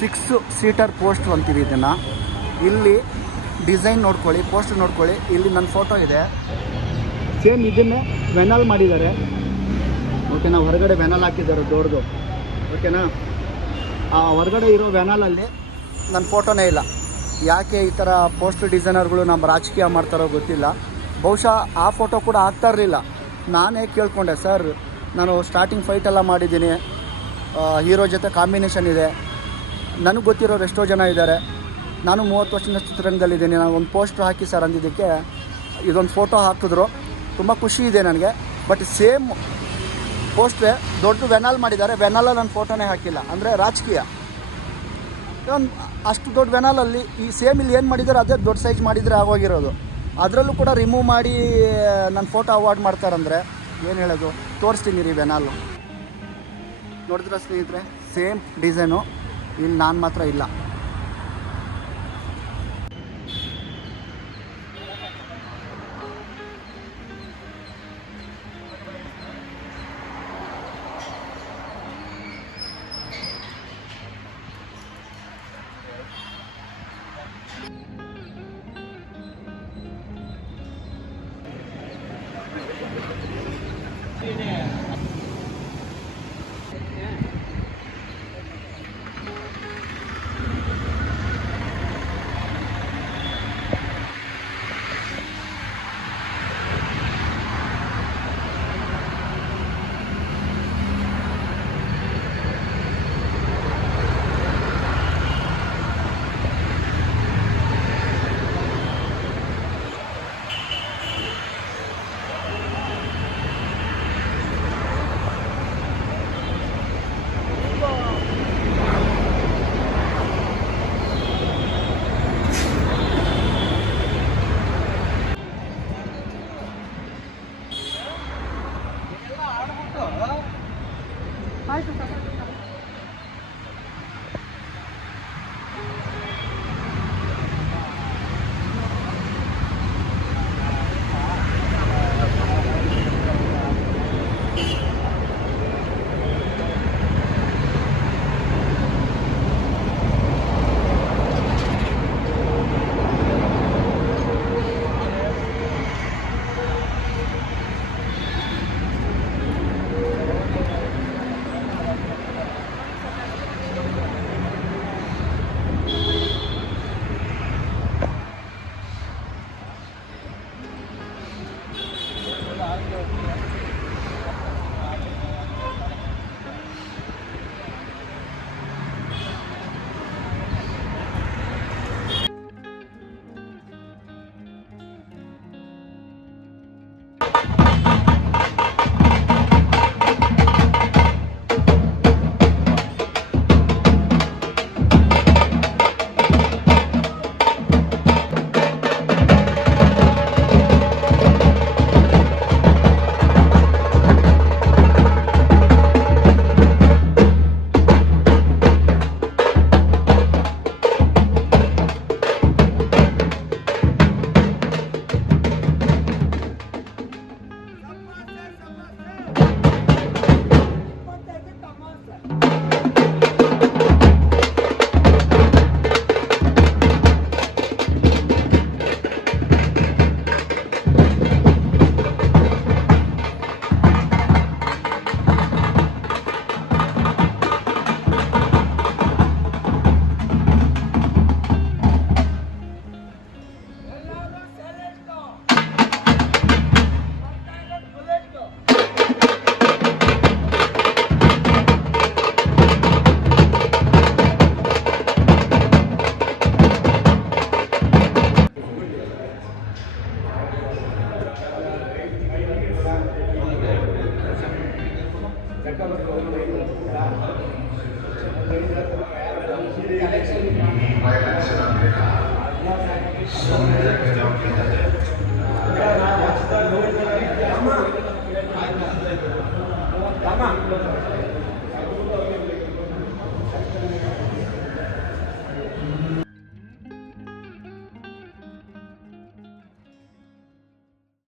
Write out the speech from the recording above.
6 seater post ಅಂತೀವಿ ಇದನ್ನು. ಇಲ್ಲಿ ಡಿಸೈನ್ ನೋಡ್ಕೊಳ್ಳಿ, ಪೋಸ್ಟ್ ನೋಡ್ಕೊಳ್ಳಿ. ಇಲ್ಲಿ ನನ್ನ ಫೋಟೋ ಇದೆ. ಸೇಮ್ ಇದನ್ನೇ ವೆನಲ್ ಮಾಡಿದ್ದಾರೆ. ಓಕೆನಾ, ಹೊರಗಡೆ ವೆನಲ್ ಹಾಕಿದ್ದಾರೆ ದೊಡ್ಡದು. ಓಕೆನಾ, ಆ ಹೊರಗಡೆ ಇರೋ ವೆನಲಲ್ಲಿ ನನ್ನ ಫೋಟೋನೇ ಇಲ್ಲ. ಯಾಕೆ ಈ ಥರ ಪೋಸ್ಟ್ ಡಿಸೈನರ್ಗಳು ನಮ್ಮ ರಾಜಕೀಯ ಮಾಡ್ತಾರೋ ಗೊತ್ತಿಲ್ಲ. ಬಹುಶಃ ಆ ಫೋಟೋ ಕೂಡ ಆಗ್ತಾ ಇರಲಿಲ್ಲ. ನಾನೇ ಕೇಳ್ಕೊಂಡೆ, ಸರ್ ನಾನು ಸ್ಟಾರ್ಟಿಂಗ್ ಫೈಟೆಲ್ಲ ಮಾಡಿದ್ದೀನಿ, ಹೀರೋ ಜೊತೆ ಕಾಂಬಿನೇಷನ್ ಇದೆ, ನನಗೆ ಗೊತ್ತಿರೋರು ಎಷ್ಟೋ ಜನ ಇದ್ದಾರೆ, ನಾನು 30 ವರ್ಷದಿಂದ ಚಿತ್ರರಂಗದಲ್ಲಿದ್ದೀನಿ, ನಾನು ಒಂದು ಪೋಸ್ಟ್ರ್ ಹಾಕಿ ಸರ್ ಅಂದಿದ್ದಕ್ಕೆ ಇದೊಂದು ಫೋಟೋ ಹಾಕಿದ್ರು. ತುಂಬ ಖುಷಿ ಇದೆ ನನಗೆ. ಬಟ್ ಸೇಮ್ ಪೋಸ್ಟ್ರೆ ದೊಡ್ಡ ವೆನಲ್ ಮಾಡಿದ್ದಾರೆ. ವೆನಲ್ಲ ನನ್ನ ಫೋಟೋನೇ ಹಾಕಿಲ್ಲ. ಅಂದರೆ ರಾಜಕೀಯ. ಅಷ್ಟು ದೊಡ್ಡ ವೆನಲಲ್ಲಿ ಈ ಸೇಮ್ ಇಲ್ಲಿ ಏನು ಮಾಡಿದ್ದಾರೆ ಅದೇ ದೊಡ್ಡ ಸೈಜ್ ಮಾಡಿದರೆ ಆಗೋಗಿರೋದು. ಅದರಲ್ಲೂ ಕೂಡ ರಿಮೂವ್ ಮಾಡಿ ನನ್ನ ಫೋಟೋ ಅವಾರ್ಡ್ ಮಾಡ್ತಾರಂದರೆ ಏನು ಹೇಳೋದು. ತೋರಿಸ್ತೀನಿ ರೀ ವೆನಲ್ಲು. ನೋಡಿದ್ರೆ ಸ್ನೇಹಿತರೆ, ಸೇಮ್ ಡಿಸೈನು. ಇಲ್ಲಿ ನಾನು ಮಾತ್ರ ಇಲ್ಲ.